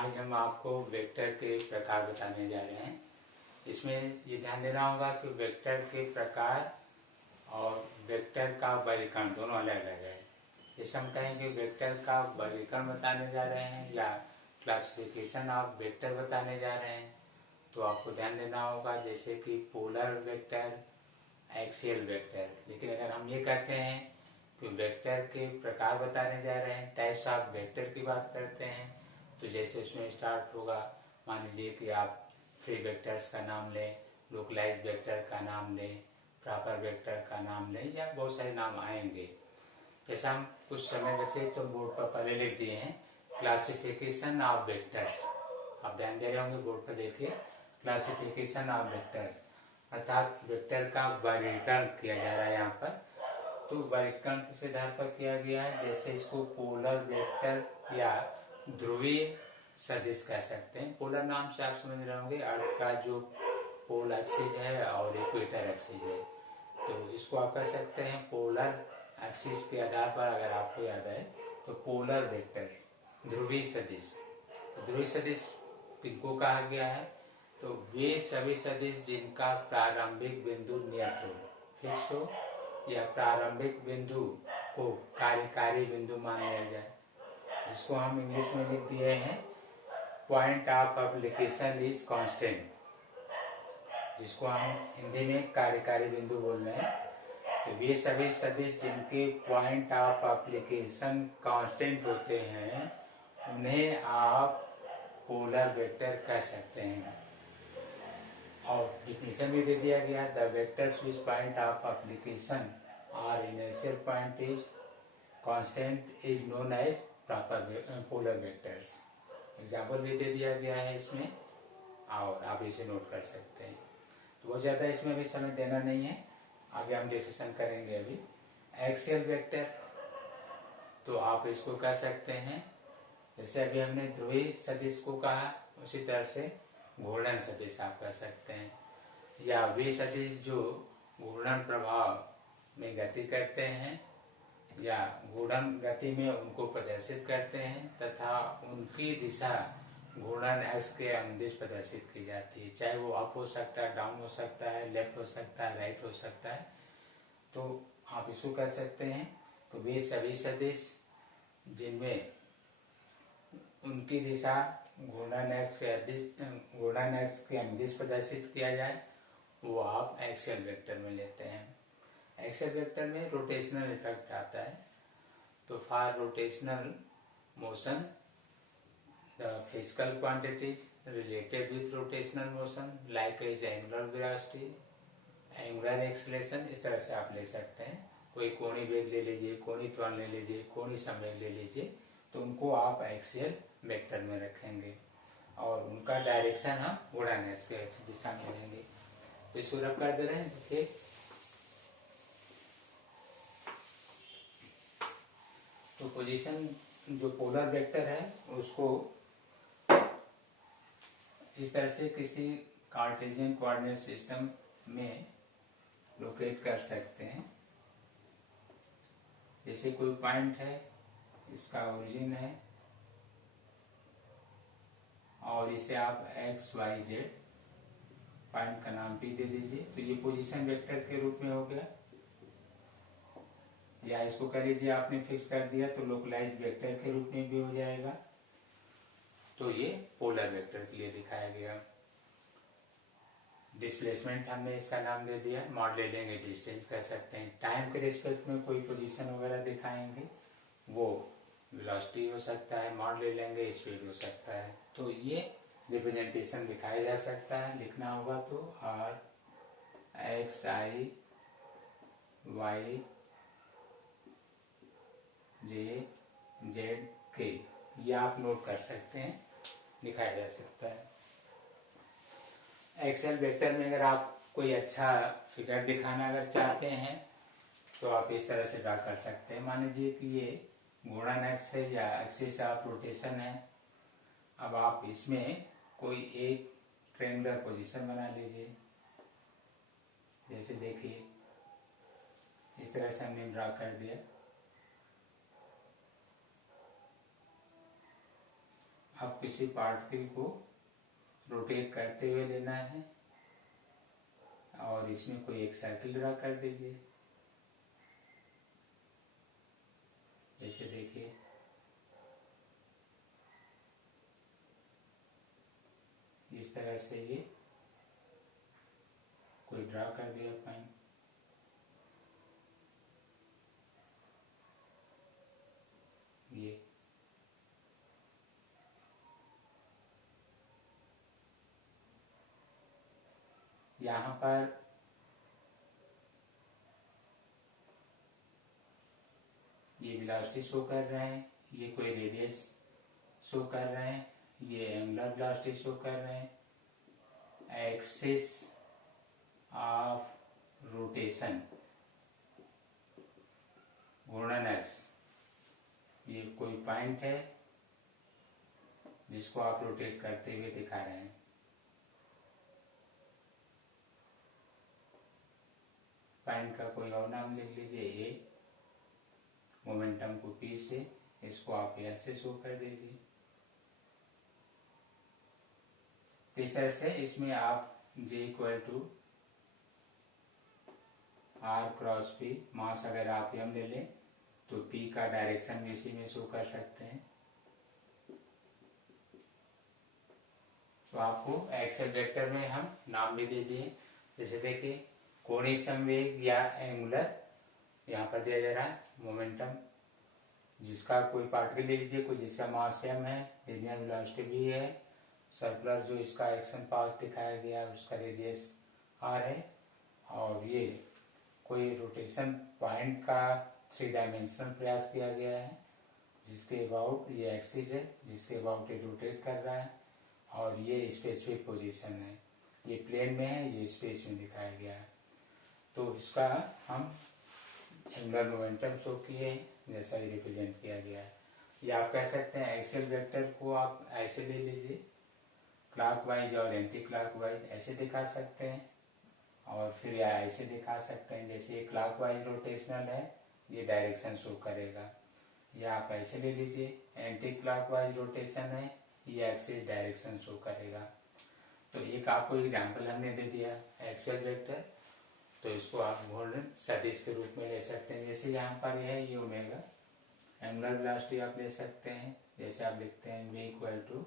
आज हम आपको वेक्टर के प्रकार बताने जा रहे हैं। इसमें ये ध्यान देना होगा कि वेक्टर के प्रकार और वेक्टर का वर्गीकरण दोनों अलग अलग है। जैसे हम कहें कि वेक्टर का वर्गीकरण बताने जा रहे हैं या क्लासिफिकेशन ऑफ वेक्टर बताने जा रहे हैं, तो आपको ध्यान देना होगा जैसे कि पोलर वेक्टर, एक्सियल वेक्टर। लेकिन अगर हम ये कहते हैं कि वेक्टर के प्रकार बताने जा रहे हैं, टाइप्स ऑफ वेक्टर की बात करते हैं, तो जैसे उसमें स्टार्ट होगा, मान लीजिए कि आप फ्री वेक्टर्स का नाम लें, लोकलाइज वेक्टर का नाम लें, प्रॉपर वेक्टर का नाम लें, या बहुत सारे नाम आएंगे। जैसा हम कुछ समय बचे तो बोर्ड पर पहले लिख दिए हैं क्लासिफिकेशन ऑफ वेक्टर्स। आप ध्यान दे रहे होंगे, बोर्ड पर देखिए क्लासिफिकेशन ऑफ वेक्टर्स, अर्थात वेक्टर का वर्गीकरण किया जा रहा है यहाँ पर। तो वर्गीकरण किस आधार पर किया गया है, जैसे इसको पोलर वेक्टर या ध्रुवीय सदिश कह सकते हैं। पोलर नाम से आप समझ रहे होंगे अर्थ का जो पोल एक्सिस है और इक्वेटर एक्सिस है, तो इसको आप कह सकते हैं पोलर एक्सिस के आधार पर। अगर आपको याद है तो पोलर वेक्टर्स, ध्रुवीय सदिश। तो ध्रुवीय सदिश किनको कहा गया है, तो वे सभी सदिश जिनका प्रारंभिक बिंदु नियत हो, फिक्स हो, या प्रारंभिक बिंदु को कार्यकारी बिंदु मान लिया जाए, जिसको हम इंग्लिश में लिख दिए हैं point of application is constant, जिसको हम हिंदी में कार्यकारी बिंदु बोल रहे हैं। तो वे सभी सदिश जिनके पॉइंट ऑफ एप्लीकेशन कांस्टेंट होते हैं उन्हें आप पोलर वेक्टर कह सकते हैं। और डिफिनेशन भी दे दिया गया, the vectors which point of application और initial point is constant is known as proper polar vectors. Example भी दे दिया गया है इसमें, और आप इसे नोट कर सकते हैं। तो बहुत ज़्यादा इसमें अभी समय देना नहीं है, आगे हम डिस्कशन करेंगे। अभी एक्सियल वेक्टर, तो आप इसको कह सकते हैं, जैसे अभी हमने ध्रुवीय सदिश को कहा, उसी तरह से घूर्णन सदिश आप कह सकते हैं, या वे सदिश जो घूर्णन प्रभाव में गति करते हैं या घूर्णन गति में उनको प्रदर्शित करते हैं, तथा उनकी दिशा घूर्णन एक्स के अनुदिश प्रदर्शित की जाती है। चाहे वो अप हो सकता है, डाउन हो सकता है, लेफ्ट हो सकता है, राइट हो सकता है। तो आप इसको कह सकते हैं तो वे सभी सदिश जिनमें उनकी दिशा घूर्णन एक्स के अनुदिश प्रदर्शित किया जाए, वो आप एक्सियल वेक्टर में लेते हैं। एक्सियल वेक्टर में रोटेशनल इफेक्ट आता है। तो for rotational motion the physical quantities related with rotational motion like is angular velocity, angular acceleration, इस तरह से आप ले सकते हैं। कोई कोणीय वेग ले लीजिए, कोणीय त्वरण ले लीजिए, कोणीय संवेग ले लीजिए, तो उनको आप एक्सियल वेक्टर में रखेंगे और उनका डायरेक्शन हम घूर्णन एक्स के दिशा में लेंगे। तो इसको रब कर दे रहे हैं, देखिए। तो पोजीशन जो पोलर वेक्टर है उसको इस तरह से किसी कार्टेशियन कोऑर्डिनेट सिस्टम में लोकेट कर सकते हैं। जैसे कोई पॉइंट है, इसका ओरिजिन है और इसे आप एक्स वाई जेड पॉइंट का नाम भी दे दीजिए, तो ये पोजीशन वेक्टर के रूप में हो गया। या इसको कह लीजिए आपने फिक्स कर दिया तो लोकलाइज्ड वेक्टर के रूप में भी हो जाएगा। तो ये पोलर वेक्टर के लिए दिखाया गया। डिस्प्लेसमेंट हमने इसका नाम दे दिया, मॉड ले लेंगे, डिस्टेंस कह सकते हैं। टाइम के रिस्पेक्ट में कोई पोजीशन वगैरह दिखाएंगे, वो वेलोसिटी हो सकता है, मॉड ले लेंगे, स्पीड हो सकता है। तो ये रिप्रेजेंटेशन दिखाया जा सकता है। लिखना होगा तो R X I Y J Z K, ये आप नोट कर सकते हैं, दिखाया जा सकता है। एक्सेल वेक्टर में अगर आप कोई अच्छा फिगर दिखाना अगर चाहते हैं तो आप इस तरह से ड्रा कर सकते हैं। मान लीजिए कि ये घूर्णन एक्स है या एक्सिस ऑफ रोटेशन है। अब आप इसमें कोई एक ट्रायंगुलर पोजीशन बना लीजिए। जैसे देखिए इस तरह से हमने ड्रा कर दिया। अब किसी पार्टिकल को रोटेट करते हुए लेना है और इसमें कोई एक सर्किल ड्रा कर दीजिए। जैसे देखिए इस तरह से ये कोई ड्रा कर दिया पॉइंट। ये यहाँ पर ये वेलोसिटी शो कर रहे हैं, ये कोई रेडियस शो कर रहे हैं, ये एंगुलर वेलोसिटी शो कर रहे हैं, एक्सिस ऑफ रोटेशन घूर्णन एक्स। ये कोई पॉइंट है जिसको आप रोटेट करते हुए दिखा रहे हैं। पॉइंट का कोई और नाम लिख लीजिए ए, मोमेंटम को पी से, इसको आप एल से शो कर दीजिए। इस तरह से इसमें आप J equal to R cross P, mass अगर आप m ले लें तो P का डायरेक्शन भी इसी में शो कर सकते हैं। तो आपको एक्सेल वेक्टर में हम नाम भी दे दिए। जैसे देखिए कोणीय संवेग या एंगुलर यहाँ पर दिया जा रहा है मोमेंटम, जिसका कोई पार्टिकल ले लीजिए, कोई जिसका मास m है, लीनियर वेलोसिटी भी है, सर्कुलर जो इसका एक्शन पाथ दिखाया गया है उसका रेडियस r है, और ये कोई रोटेशन पॉइंट का 3 डायमेंशनल प्रयास किया गया है, जिसके अबाउट ये एक्सिस है, जिसके अबाउट ये रोटेट कर रहा है, और ये स्पेसिफिक पोजीशन है, ये प्लेन में है, ये स्पेस में दिखाया गया है। तो इसका हम एंगुलर मोमेंटम शो किए जैसा ही रिप्रेजेंट किया गया है। या आप कह सकते हैं एक्सियल वेक्टर को आप ऐसे ले लीजिए, क्लॉकवाइज और एंटी क्लॉकवाइज ऐसे दिखा सकते हैं, और फिर या ऐसे दिखा सकते हैं। जैसे ये क्लॉकवाइज रोटेशनल है, ये डायरेक्शन शो करेगा, या आप ऐसे ले लीजिए एंटी क्लॉकवाइज रोटेशन है, ये एक्सिस डायरेक्शन शो करेगा। तो एक आपको एग्जांपल हमने दे दिया एक्सियल वेक्टर, तो इसको आप घूर्णन सदिश के रूप में ले सकते हैं। जैसे यहाँ पर है ये ओमेगा, एंगुलर वेलोसिटी आप ले सकते हैं, जैसे आप लिखते हैं v equal to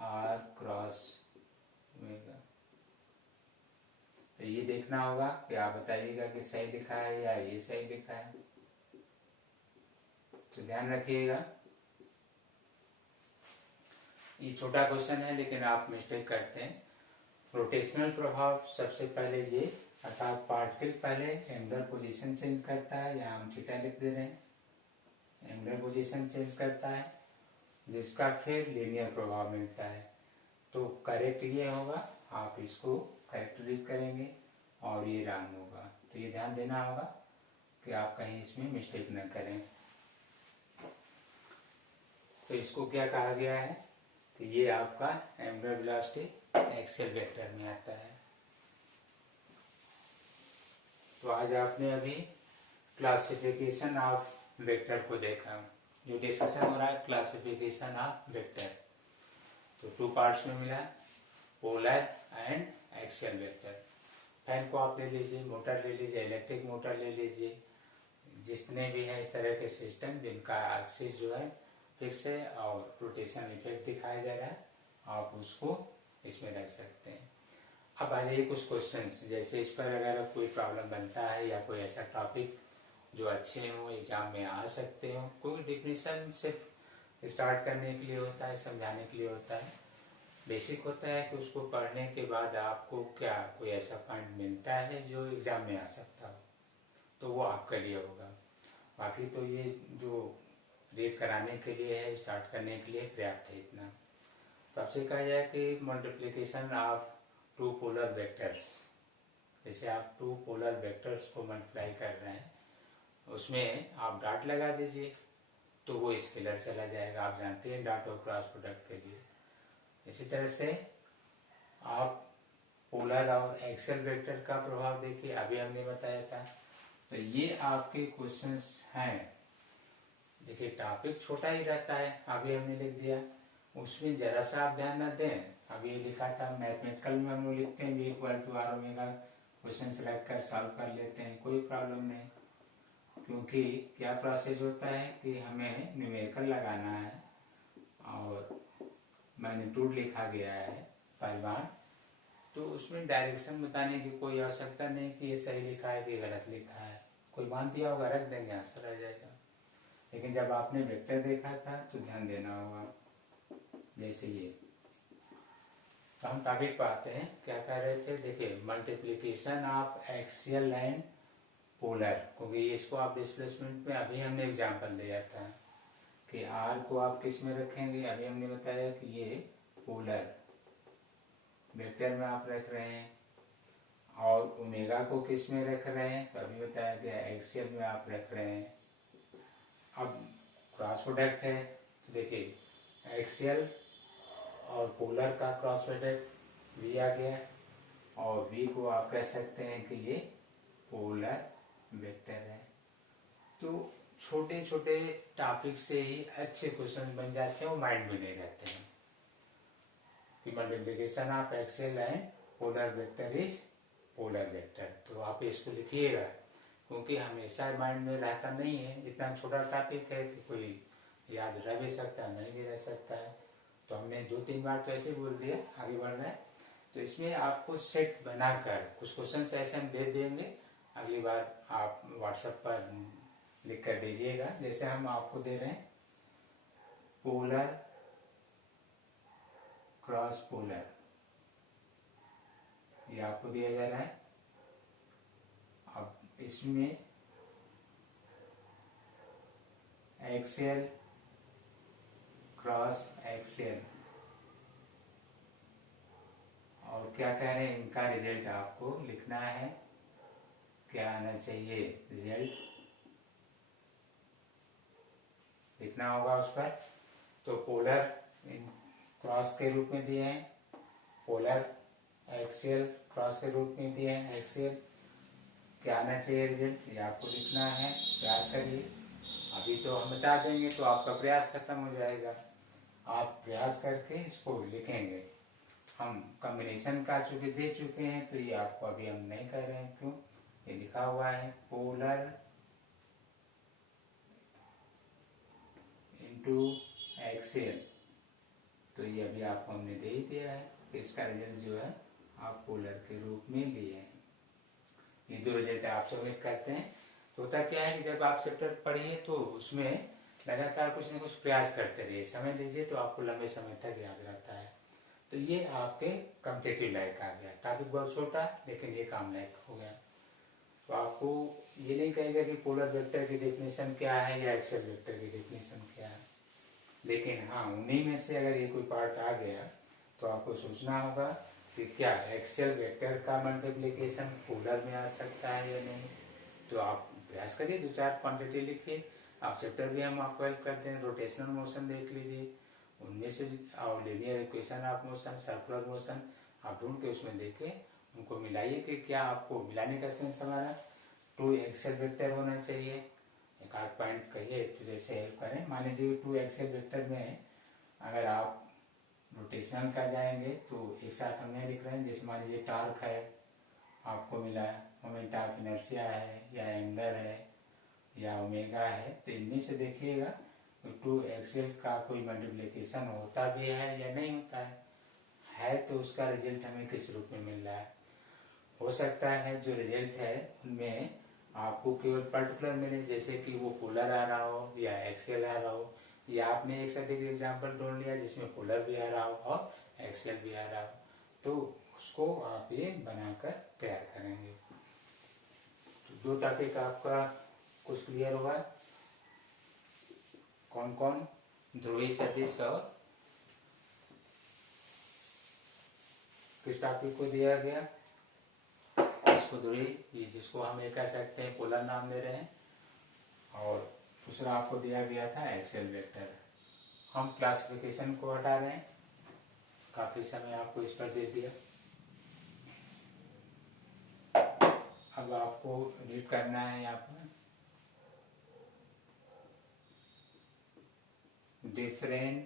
R cross omega. तो ये देखना होगा कि आप बताइएगा कि सही लिखा है या ये सही लिखा है, तो ध्यान रखिएगा। ये छोटा क्वेश्चन है लेकिन आप मिस्टेक करते हैं। रोटेशनल प्रभाव सबसे पहले ये, अर्थात पार्टिकल पहले एंगुलर पोजीशन चेंज करता है, या हम थीटा लिख दे रहे हैं, एंगुलर पोजीशन चेंज करता है, जिसका फिर लीनियर प्रभाव मिलता है। तो करेक्ट ये होगा, आप इसको करेक्ट रीड करेंगे, और ये रॉन्ग होगा। तो ये ध्यान देना होगा कि आप कहीं इसमें मिस्टेक न करें। तो इसको क्या कहा गया है कि ये आपका एंगुलर वेलोसिटी एक्सियल वेक्टर में आता है। तो आज आपने अभी क्लासिफिकेशन ऑफ वेक्टर को देखा, जो डिस्कशन हो रहा है क्लासिफिकेशन ऑफ वेक्टर। तो 2 पार्ट्स में मिला, polar and axial vector. Fan को आप ले लीजिए, मोटर ले लीजिए, इलेक्ट्रिक मोटर ले लीजिए, जितने भी है इस तरह के सिस्टम जिनका एक्सिस जो है फिक्स है और रोटेशन इफेक्ट दिखाया जा रहा है, आप उसको इसमें रख सकते हैं। अब आ जाइए कुछ क्वेश्चंस, जैसे इस पर अगर कोई प्रॉब्लम बनता है या कोई ऐसा टॉपिक जो अच्छे हो, एग्जाम में आ सकते हो। कोई डिफिनेशन सिर्फ स्टार्ट करने के लिए होता है, समझाने के लिए होता है, बेसिक होता है कि उसको पढ़ने के बाद आपको क्या कोई ऐसा पॉइंट मिलता है जो एग्जाम में आ सकता हो, तो वो आपके लिए होगा। बाकी तो ये जो रीड कराने के लिए है, स्टार्ट करने के लिए पर्याप्त है इतना। तो आपसे कहा जाए कि मल्टीप्लिकेशन ऑफ 2 पोलर वेक्टर्स, जैसे आप 2 पोलर वेक्टर्स को मल्टीप्लाई कर रहे हैं, उसमें आप डॉट लगा दीजिए तो वो स्केलर चला जाएगा। आप जानते हैं डॉट और क्रॉस प्रोडक्ट के लिए। इसी तरह से आप पोलर और एक्सियल वेक्टर का प्रभाव देखिए, अभी हमने बताया था। तो ये आपके क्वेश्चंस हैं। देखिए टॉपिक छोटा ही रहता है, अभी हमने लिख दिया उसमें जरा सा आप ध्यान न दें। अब ये लिखा था मैथमेटिकल में हम लोग लिखते हैं v equal to R omega, question select कर सॉल्व कर लेते हैं, कोई प्रॉब्लम नहीं। क्योंकि क्या प्रोसेस होता है कि हमें न्यूमेरिकल लगाना है और मैग्नीट्यूड लिखा गया है परिमाण, तो उसमें डायरेक्शन बताने की कोई आवश्यकता नहीं कि ये सही लिखा है कि गलत लिखा है। कोई मान दिया होगा, रख देंगे, आंसर आ जाएगा। लेकिन जब आपने वेक्टर देखा था तो ध्यान देना होगा। जैसे ये, तो हम टॉपिक पे आते हैं। क्या कह रहे थे, देखिए multiplication of axial line polar, क्योंकि इसको आप डिस्प्लेसमेंट में अभी हमने एग्जाम्पल दिया था कि आर को आप किस में रखेंगे। अभी हमने बताया कि ये पोलर वेक्टर में आप रख रहे हैं, और ओमेगा को किस में रख रहे हैं, तो अभी बताया गया एक्सियल में आप रख रहे हैं। अब क्रॉस प्रोडक्ट है, तो देखिए एक्सियल और पोलर का क्रॉस प्रोडक्ट वी आ गया, और वी को आप कह सकते हैं कि ये पोलर वेक्टर है। तो छोटे छोटे टॉपिक से ही अच्छे क्वेश्चन बन जाते हैं, वो माइंड में नहीं रहते हैं कि multiplication of axial and polar vector is polar vector. तो आप इसको लिखिएगा, क्योंकि हमेशा माइंड में रहता नहीं है। इतना छोटा टॉपिक है कि कोई याद रह भी सकता है, नहीं भी रह सकता है। तो हमने 2-3 बार तो ऐसे बोल दिया, आगे बढ़ रहा है। तो इसमें आपको सेट बनाकर कुछ क्वेश्चन ऐसे हम दे देंगे, अगली बार आप व्हाट्सएप पर लिख कर दीजिएगा। जैसे हम आपको दे रहे हैं पोलर क्रॉस पोलर, ये आपको दिया जा रहा है। अब इसमें एक्सियल क्रॉस एक्सियल, और क्या कह रहे हैं, इनका रिजल्ट आपको लिखना है। क्या आना चाहिए, रिजल्ट लिखना होगा उस पर। तो पोलर क्रॉस के रूप में दिए हैं, पोलर एक्सियल क्रॉस के रूप में दिए हैं एक्सियल। क्या आना चाहिए रिजल्ट, ये आपको लिखना है। प्रयास करिए, अभी तो हम बता देंगे तो आपका प्रयास खत्म हो जाएगा। आप प्रयास करके इसको लिखेंगे। हम कॉम्बिनेशन का चूंकि दे चुके हैं, तो ये आपको अभी हम नहीं कर रहे हैं। क्यों, ये लिखा हुआ है पोलर इनटू एक्सियल, तो ये अभी आपको हमने दे ही दिया है कि इसका रिजल्ट जो है आप पोलर के रूप में लिए हैं। ये 2 रिजल्ट आप सबमिट करते हैं। तो होता क्या है कि जब आप चैप्टर पढ़िए तो उसमें लगातार कुछ न कुछ प्रयास करते रहिए, समय दीजिए, तो आपको लंबे समय तक याद रहता है। तो ये आपके कॉम्पिटिटिव लायक आ गया। टॉपिक बहुत छोटा, लेकिन ये काम लायक हो गया। तो आपको ये नहीं कहेगा कि पोलर वेक्टर की डेफिनेशन क्या है या एक्सियल वेक्टर की डेफिनेशन क्या है, लेकिन हाँ, उन्हीं में से अगर ये कोई पार्ट आ गया तो आपको सोचना होगा कि क्या एक्सियल वेक्टर का मल्टीप्लिकेशन पोलर में आ सकता है या नहीं। तो आप प्रयास करिए, 2-4 क्वांटिटी लिखिए। आप चैप्टर भी हम आपको हेल्प करते हैं, रोटेशनल मोशन देख लीजिए, उनमें से और linear equation of motion, circular motion आप ढूंढ के उसमें देखें, उनको मिलाइए कि क्या आपको मिलाने का सेंस हमारा 2 एक्सियल वेक्टर होना चाहिए। एक आध पॉइंट कहिए तो जैसे हेल्प करें। मान लीजिए 2 एक्सियल वेक्टर में अगर आप रोटेशनल का जाएंगे तो एक साथ हम नहीं लिख रहे हैं। जैसे मान लीजिए टॉर्क है, आपको मिला मोमेंट ऑफ इनर्शिया है, या एंगल है, या ओमेगा है, तो इनमें से देखिएगा 2 एक्सियल का कोई मल्टीप्लिकेशन होता भी है या नहीं होता है तो उसका रिजल्ट हमें किस रूप में मिल रहा है। हो सकता है जो रिजल्ट है उनमें आपको केवल पर्टिकुलर मिले, जैसे कि वो पोलर आ रहा हो या एक्सियल आ रहा हो, या आपने एक सर्टिफिकेट एग्जाम्पल ढूंढ लिया जिसमें पोलर भी आ रहा हो और एक्सियल भी आ रहा हो, तो उसको आप ये बनाकर तैयार करेंगे। तो 2 टॉपिक आपका कुछ क्लियर हुआ। कौन कौन, ध्रुवीय सदिश और किस टॉपिक को दिया गया, इसको ध्रुवीय, ये जिसको हम ये कह सकते हैं पोलर नाम दे रहे हैं, और दूसरा आपको दिया गया था एक्सियल वेक्टर। हम क्लासिफिकेशन को हटा रहे हैं, काफी समय आपको इस पर दे दिया। अब आपको रीड करना है यहाँ पर डिफरेंट